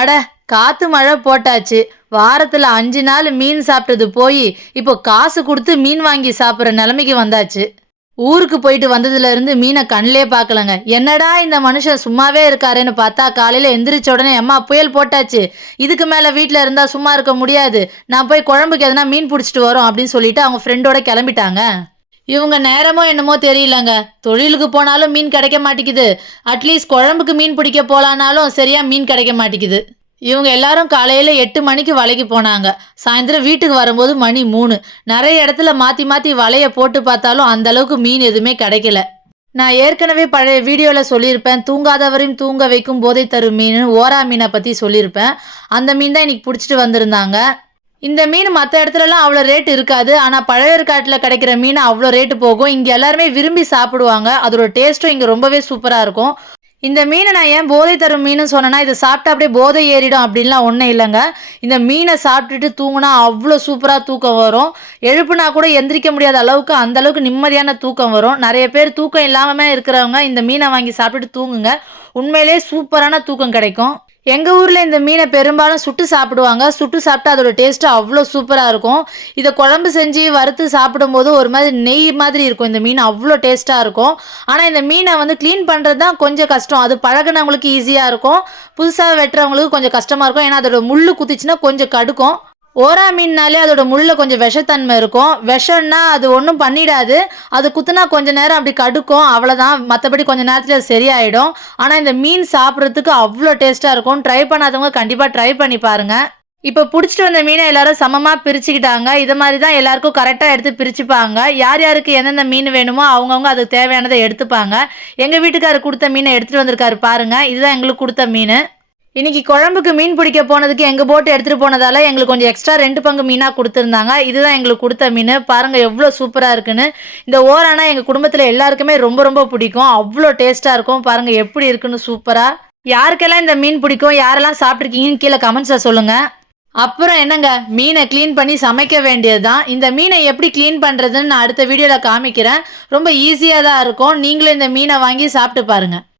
அட காத்து மழை போட்டாச்சு. வாரத்துல அஞ்சு நாள் மீன் சாப்பிட்டது போய் இப்போ காசு கொடுத்து மீன் வாங்கி சாப்பிட்ற நிலைமைக்கு வந்தாச்சு. ஊருக்கு போயிட்டு வந்ததுல இருந்து மீனை கண்ணிலே பார்க்கலங்க. என்னடா இந்த மனுஷன் சும்மாவே இருக்காருன்னு பார்த்தா காலையில எந்திரிச்ச உடனே அம்மா புயல் போட்டாச்சு. இதுக்கு மேல வீட்டில் இருந்தா சும்மா இருக்க முடியாது. நான் போய் குழம்புக்கு எதனா மீன் பிடிச்சிட்டு வரோம் அப்படின்னு சொல்லிட்டு அவங்க ஃப்ரெண்டோட கிளம்பிட்டாங்க. இவங்க நேரமோ என்னமோ தெரியலங்க. தொழிலுக்கு போனாலும் மீன் கிடைக்க மாட்டேங்குது அட்லீஸ்ட் குழம்புக்கு மீன் பிடிக்க போலானாலும் சரியா மீன் கிடைக்க மாட்டேங்குது இவங்க எல்லாரும் காலையில் எட்டு மணிக்கு வலைக்கு போனாங்க. சாயந்தரம் வீட்டுக்கு வரும்போது மணி மூணு. நிறைய இடத்துல மாற்றி மாற்றி வலையை போட்டு பார்த்தாலும் அந்த அளவுக்கு மீன் எதுவுமே கிடைக்கல. நான் ஏற்கனவே பழைய வீடியோவில் சொல்லியிருப்பேன். தூங்காதவரையும் தூங்க வைக்கும் போதை தரும் மீன் ஓரா மீனை பற்றி சொல்லியிருப்பேன். அந்த மீன் தான் இன்னைக்கு பிடிச்சிட்டு வந்திருந்தாங்க. இந்த மீன் மற்ற இடத்துலலாம் அவ்வளோ ரேட் இருக்காது. ஆனால் பழையற்காட்டில் கிடைக்கிற மீன் அவ்வளோ ரேட்டு போகும். இங்கே எல்லாருமே விரும்பி சாப்பிடுவாங்க. அதோட டேஸ்ட்டும் இங்கே ரொம்பவே சூப்பராக இருக்கும். இந்த மீனை நான் ஏன் போதை தரும் மீன் சொன்னேன்னா இதை சாப்பிட்டா அப்படியே போதை ஏறிடும் அப்படின்லாம் ஒன்றும் இல்லைங்க. இந்த மீனை சாப்பிட்டுட்டு தூங்கினா அவ்வளோ சூப்பராக தூக்கம் வரும். எழுப்புனா கூட எந்திரிக்க முடியாத அளவுக்கு அந்த அளவுக்கு நிம்மதியான தூக்கம் வரும். நிறைய பேர் தூக்கம் இல்லாமல் இருக்கிறவங்க இந்த மீனை வாங்கி சாப்பிட்டுட்டு தூங்குங்க. உண்மையிலே சூப்பரான தூக்கம் கிடைக்கும். எங்கள் ஊரில் இந்த மீனை பெரும்பாலும் சுட்டு சாப்பிடுவாங்க. சுட்டு சாப்பிட்டா அதோட டேஸ்ட்டு அவ்வளோ சூப்பராக இருக்கும். இதை குழம்பு செஞ்சு வறுத்து சாப்பிடும்போது ஒரு மாதிரி நெய் மாதிரி இருக்கும். இந்த மீன் அவ்வளோ டேஸ்ட்டாக இருக்கும். ஆனால் இந்த மீனை வந்து க்ளீன் பண்ணுறது தான் கொஞ்சம் கஷ்டம். அது பழகுனவங்களுக்கு ஈஸியாக இருக்கும். புதுசாக வெட்டுறவங்களுக்கு கொஞ்சம் கஷ்டமாக இருக்கும். ஏன்னா அதோட முள் குத்திச்சுன்னா கொஞ்சம் கடுக்கும். ஓரா மீன்னாலே அதோட முள்ளில் கொஞ்சம் விஷத்தன்மை இருக்கும். விஷம்னா அது ஒன்றும் பண்ணிடாது. அது குத்துனா கொஞ்ச நேரம் அப்படி கடுக்கும். அவ்வளோதான் மற்றபடி கொஞ்ச நேரத்தில் அது சரியாயிடும். ஆனால் இந்த மீன் சாப்பிட்றதுக்கு அவ்வளோ டேஸ்ட்டாக இருக்கும். ட்ரை பண்ணாதவங்க கண்டிப்பாக ட்ரை பண்ணி பாருங்கள் இப்போ பிடிச்சிட்டு வந்த மீனை எல்லாரும் சமமாக பிரிச்சுக்கிட்டாங்க. இது மாதிரி தான் எல்லாருக்கும் கரெக்டாக எடுத்து பிரிச்சுப்பாங்க. யார் யாருக்கு எந்தெந்த மீன் வேணுமோ அவங்கவுங்க அதுக்கு தேவையானதை எடுத்துப்பாங்க. எங்கள் வீட்டுக்காரர் கொடுத்த மீனை எடுத்துகிட்டு வந்திருக்காரு பாருங்க. இதுதான் எங்களுக்கு கொடுத்த மீன். இன்னைக்கு குழம்புக்கு மீன் பிடிக்க போனதுக்கு எங்கள் போட்டு எடுத்துகிட்டு போனதால் எங்களுக்கு கொஞ்சம் எக்ஸ்ட்ரா ரெண்டு பங்கு மீனாக கொடுத்துருந்தாங்க. இதுதான் எங்களுக்கு கொடுத்த மீன். பாருங்கள் எவ்வளோ சூப்பராக இருக்குன்னு. இந்த ஓரானா எங்கள் குடும்பத்தில் எல்லாருக்குமே ரொம்ப ரொம்ப பிடிக்கும். அவ்வளோ டேஸ்ட்டாக இருக்கும். பாருங்கள் எப்படி இருக்குன்னு சூப்பராக யாருக்கெல்லாம் இந்த மீன் பிடிக்கும் யாரெல்லாம் சாப்பிட்ருக்கீங்கன்னு கீழே கமெண்ட்ஸில் சொல்லுங்கள் அப்புறம் என்னங்க? மீனை க்ளீன் பண்ணி சமைக்க வேண்டியது தான் இந்த மீனை எப்படி க்ளீன் பண்ணுறதுன்னு நான் அடுத்த வீடியோவில் காமிக்கிறேன். ரொம்ப ஈஸியாக தான் இருக்கும். நீங்களும் இந்த மீனை வாங்கி சாப்பிட்டு பாருங்கள்